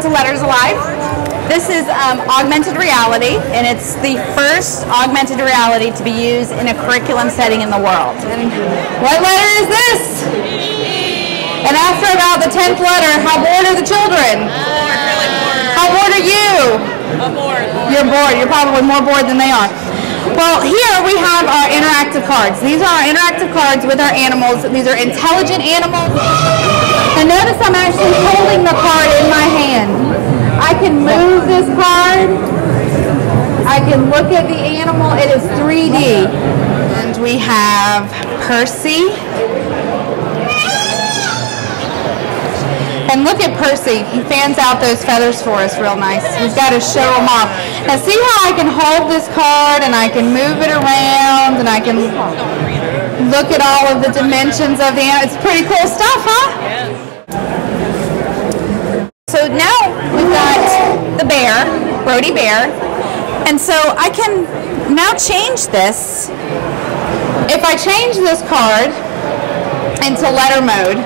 welcome to Letters Alive. This is augmented reality, and it's the first augmented reality to be used in a curriculum setting in the world. And what letter is this? And after about the 10th letter, how bored are the children? Bored, really bored. How bored are you? I'm bored. You're bored. You're probably more bored than they are. Well, here we have our interactive cards. These are our interactive cards with our animals. These are intelligent animals. And notice I'm actually holding the card in my hand. I can move this card. I can look at the animal. It is 3D. And we have Percy. And look at Percy. He fans out those feathers for us real nice. He's got to show them off. Now see how I can hold this card and I can move it around and I can look at all of the dimensions of the animal. It's pretty cool stuff, huh? So now we've got the bear, Brody Bear. And so I can now change this. If I change this card into letter mode,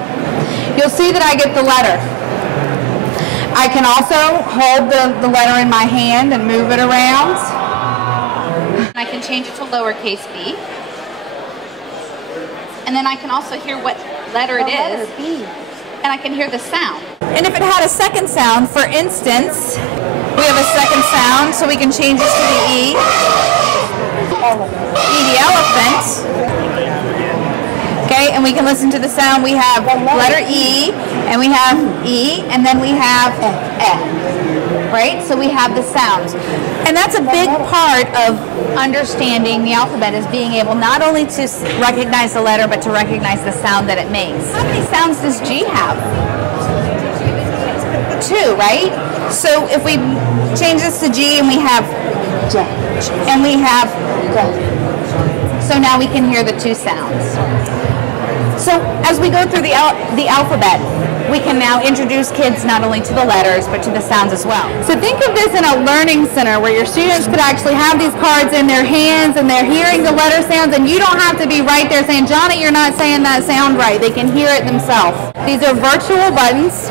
you'll see that I get the letter. I can also hold the letter in my hand and move it around. I can change it to lowercase b. And then I can also hear what letter it is. And I can hear the sound. And if it had a second sound, for instance, we have a second sound, so we can change this to the E. E, the elephant. Okay, and we can listen to the sound. We have letter E, and we have E, and then we have E, right? So we have the sounds. And that's a big part of understanding the alphabet, is being able not only to recognize the letter, but to recognize the sound that it makes. How many sounds does G have? 2, right? So if we change this to G, and we have J, and we have J. So now we can hear the 2 sounds. So as we go through the alphabet, we can now introduce kids not only to the letters, but to the sounds as well. So think of this in a learning center where your students could actually have these cards in their hands and they're hearing the letter sounds, and you don't have to be right there saying, Johnny, you're not saying that sound right. They can hear it themselves. These are virtual buttons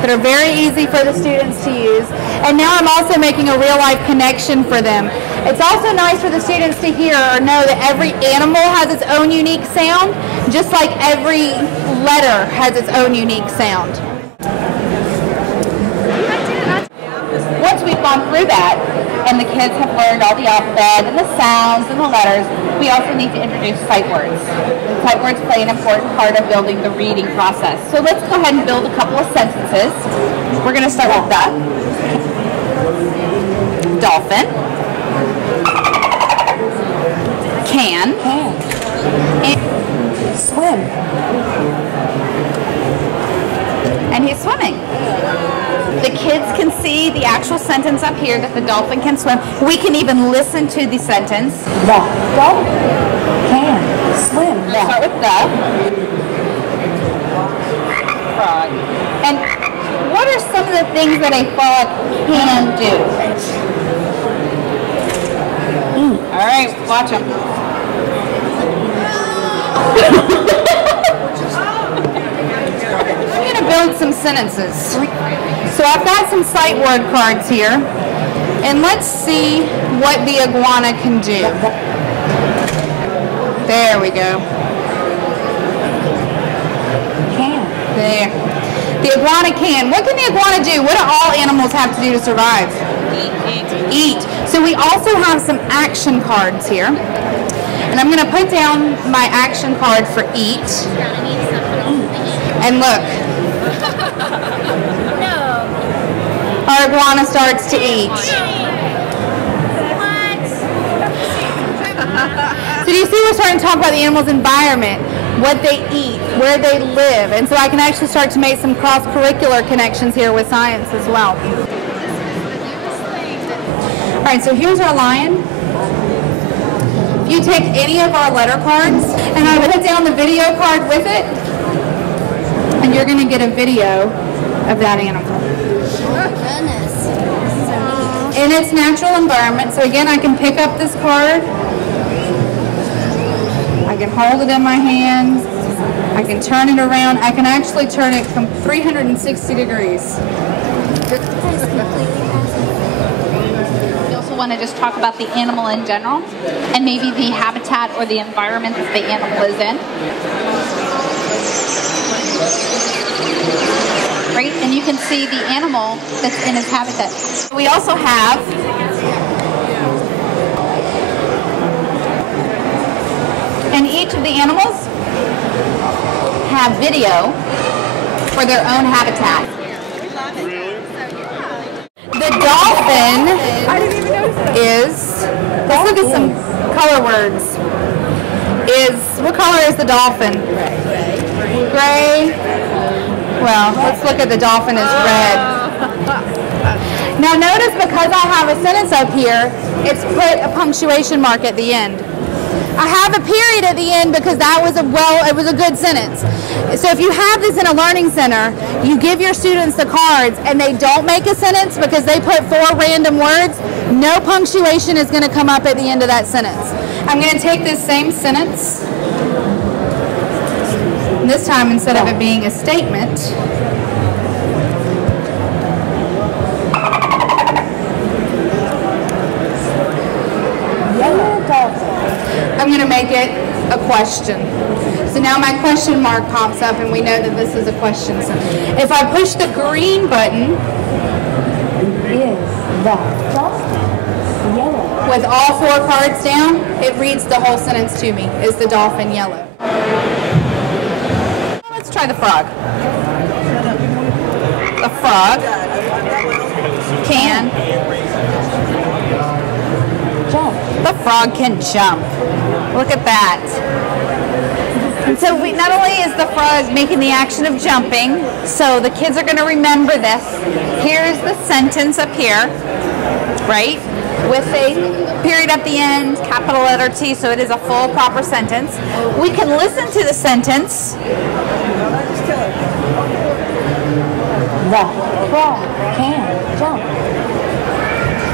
that are very easy for the students to use. And now I'm also making a real-life connection for them. It's also nice for the students to hear or know that every animal has its own unique sound, just like every letter has its own unique sound. Once we've gone through that, and the kids have learned all the alphabet and the sounds and the letters, we also need to introduce sight words. And sight words play an important part of building the reading process. So let's go ahead and build a couple of sentences. We're going to start with the dolphin, can, and swim. And he's swimming. The kids can see the actual sentence up here that the dolphin can swim. We can even listen to the sentence. The dolphin can swim. We'll start with the frog. And what are some of the things that a frog can do? All right, watch them. I'm going to build some sentences. So I've got some sight word cards here, and let's see what the iguana can do. There we go. Can. There. The iguana can. What can the iguana do? What do all animals have to do to survive? Eat. So we also have some action cards here. And I'm going to put down my action card for eat. And look. Our iguana starts to eat. So do you see we're starting to talk about the animal's environment, what they eat, where they live, and so I can actually start to make some cross-curricular connections here with science as well. All right, so here's our lion. If you take any of our letter cards, and I would put down the video card with it, and you're going to get a video of that animal. In its natural environment. So again, I can pick up this card. I can hold it in my hand. I can turn it around. I can actually turn it from 360 degrees. We also want to just talk about the animal in general and maybe the habitat or the environment that the animal is in. Right? And you can see the animal that's in his habitat. We also have and each of the animals have video for their own habitat. The dolphin is, let's look at some color words. What color is the dolphin? Gray. Well, let's look at the dolphin as red. Now notice because I have a sentence up here, it's put a punctuation mark at the end. I have a period at the end because that was it was a good sentence. So if you have this in a learning center, you give your students the cards and they don't make a sentence because they put 4 random words, no punctuation is going to come up at the end of that sentence. I'm going to take this same sentence, this time instead of it being a statement, I'm going to make it a question. So now my question mark pops up and we know that this is a question sentence. If I push the green button, is the dolphin yellow? With all 4 cards down, it reads the whole sentence to me. Is the dolphin yellow? Let's try the frog. The frog can Jump. The frog can jump. Look at that. And so not only is the frog making the action of jumping, so the kids are going to remember this. Here's the sentence up here, right? With a period at the end, capital letter T, so it is a full proper sentence. We can listen to the sentence. The frog can jump.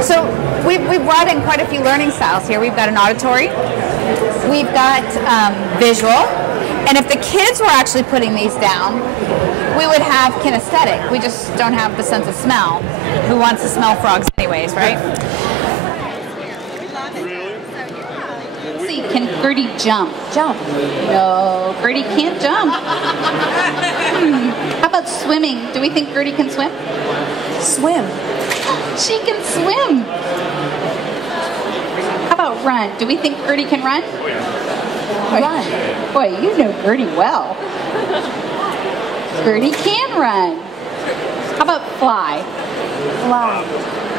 So we brought in quite a few learning styles here. We've got an auditory, we've got visual, and if the kids were actually putting these down, we would have kinesthetic. We just don't have the sense of smell. Who wants to smell frogs anyways, right? See, can Gertie jump? Jump. No, Gertie can't jump. How about swimming? Do we think Gertie can swim? Swim. She can swim. How about run? Do we think Gertie can run? Run. Boy, you know Gertie well. Gertie can run. How about fly? Fly.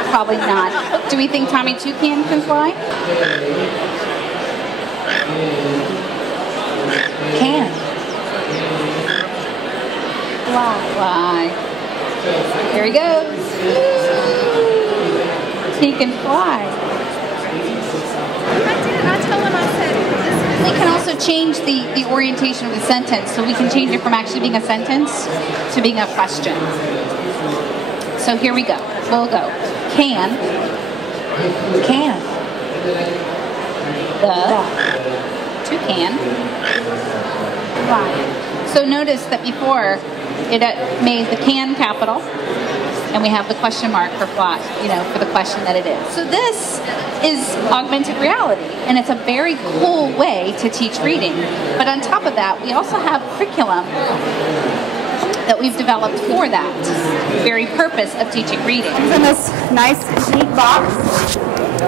Probably not. Do we think Tommy Toucan can fly? Can. Fly. Fly. Here he goes. He can fly. We can also change the orientation of the sentence, so we can change it from actually being a sentence to being a question. So here we go. We'll go. Can. Can. The. Toucan. Fly. So notice that before it made the can capital, and we have the question mark for fly, for the question that it is. So this is augmented reality, and it's a very cool way to teach reading. But on top of that, we also have curriculum that we've developed for that very purpose of teaching reading. It's in this nice, neat box,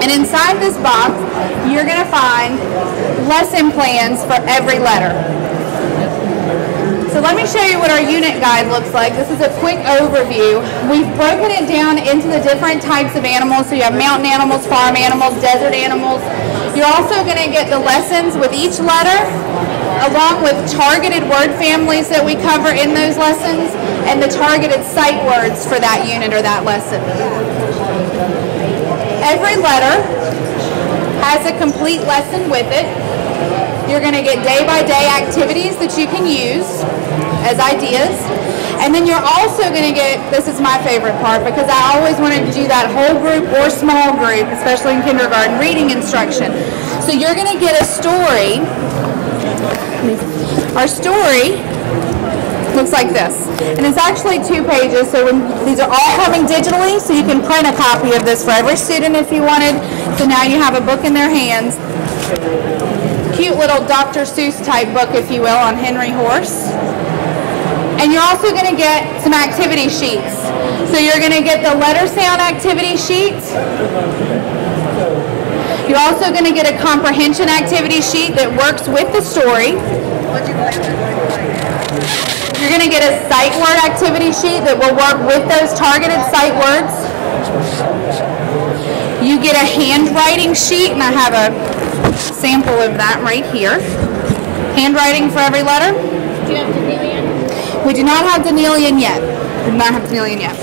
and inside this box, you're going to find lesson plans for every letter. So let me show you what our unit guide looks like. This is a quick overview. We've broken it down into the different types of animals. So you have mountain animals, farm animals, desert animals. You're also going to get the lessons with each letter, along with targeted word families that we cover in those lessons, and the targeted sight words for that unit or that lesson. Every letter has a complete lesson with it. You're going to get day-by-day activities that you can use as ideas. And then you're also going to get, this is my favorite part because I always wanted to do that whole group or small group, especially in kindergarten, reading instruction. So you're going to get a story. Our story Looks like this. And it's actually 2 pages, so these are all coming digitally, so you can print a copy of this for every student if you wanted. So now you have a book in their hands. Cute little Dr. Seuss type book, if you will, on Henry Horse. And you're also going to get some activity sheets. So you're going to get the letter sound activity sheet. You're also going to get a comprehension activity sheet that works with the story. You're going to get a sight word activity sheet that will work with those targeted sight words. You get a handwriting sheet, and I have a sample of that right here. Handwriting for every letter. Do you have Denelian? We do not have Denelian yet. We do not have Denelian yet.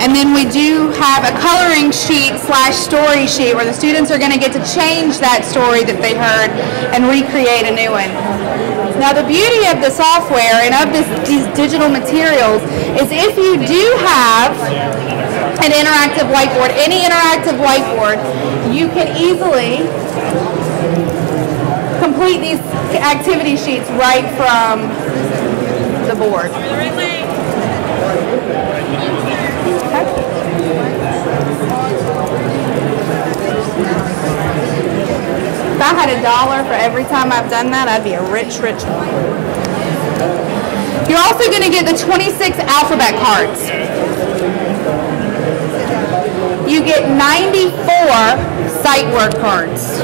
And then we do have a coloring sheet / story sheet where the students are going to get to change that story that they heard and recreate a new one. Now the beauty of the software and of these digital materials is if you do have an interactive whiteboard, any interactive whiteboard, you can easily complete these activity sheets right from the board. If I had $1 for every time I've done that, I'd be a rich, rich woman. You're also going to get the 26 alphabet cards. You get 94 sight word cards.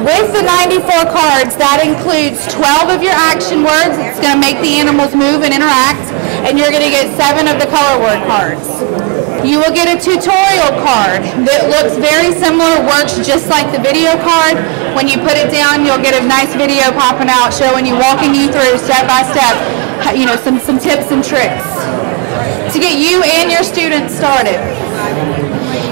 With the 94 cards, that includes 12 of your action words. It's going to make the animals move and interact. And you're going to get 7 of the color word cards. You will get a tutorial card that looks very similar, works just like the video card. When you put it down, you'll get a nice video popping out showing you, walking you through step by step, you know, some tips and tricks to get you and your students started.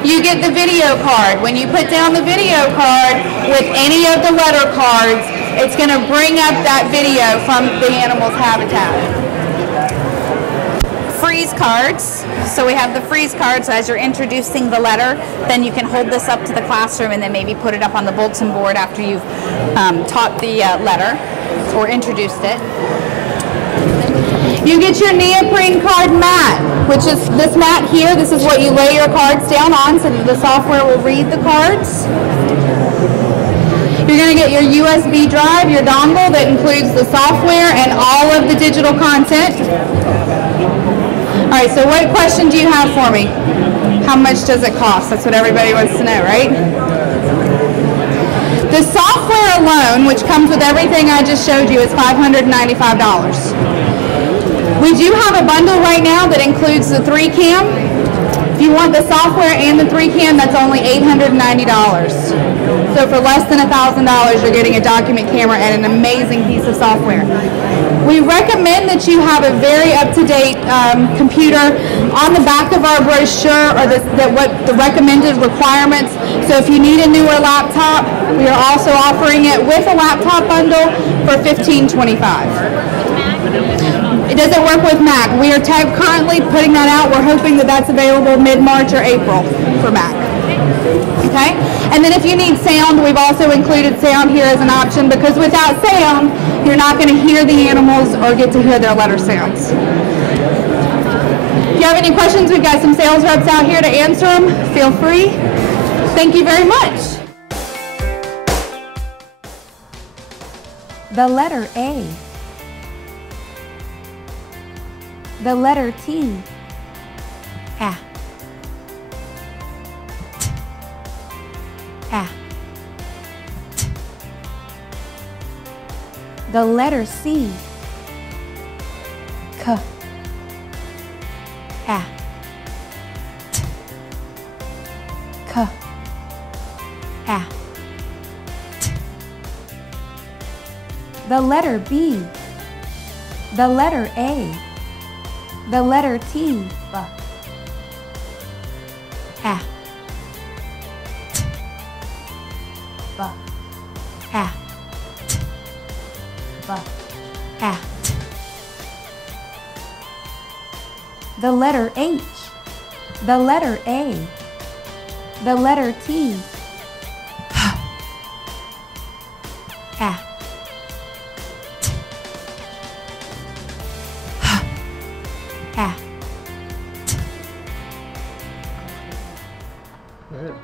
You get the video card. When you put down the video card with any of the letter cards, it's going to bring up that video from the animal's habitat. Freeze cards. So we have the freeze cards. So as you're introducing the letter, then you can hold this up to the classroom and then maybe put it up on the bulletin board after you've taught the letter or introduced it. You get your neoprene card mat, which is this mat here. This is what you lay your cards down on so that the software will read the cards. You're going to get your USB drive, your dongle that includes the software and all of the digital content. All right, so what question do you have for me? How much does it cost? That's what everybody wants to know, right? The software alone, which comes with everything I just showed you, is $595. We do have a bundle right now that includes the 3-cam. If you want the software and the 3-cam, that's only $890. So for less than $1,000, you're getting a document camera and an amazing piece of software. We recommend that you have a very up-to-date computer. On the back of our brochure are what the recommended requirements. So if you need a newer laptop, we are also offering it with a laptop bundle for $1525. It doesn't work with Mac. We are currently putting that out. We're hoping that that's available mid-March or April for Mac. Okay? And then if you need sound, we've also included sound here as an option because without sound, you're not going to hear the animals or get to hear their letter sounds. If you have any questions, we've got some sales reps out here to answer them. Feel free. Thank you very much. The letter A. The letter T. A. T. A. T. The letter C. K. A. T. K. A. T. The letter B. The letter A. The letter T. B. A. T. B. A. T. B. A. T. The letter H. The letter A. The letter T. H. A. T. A. Good.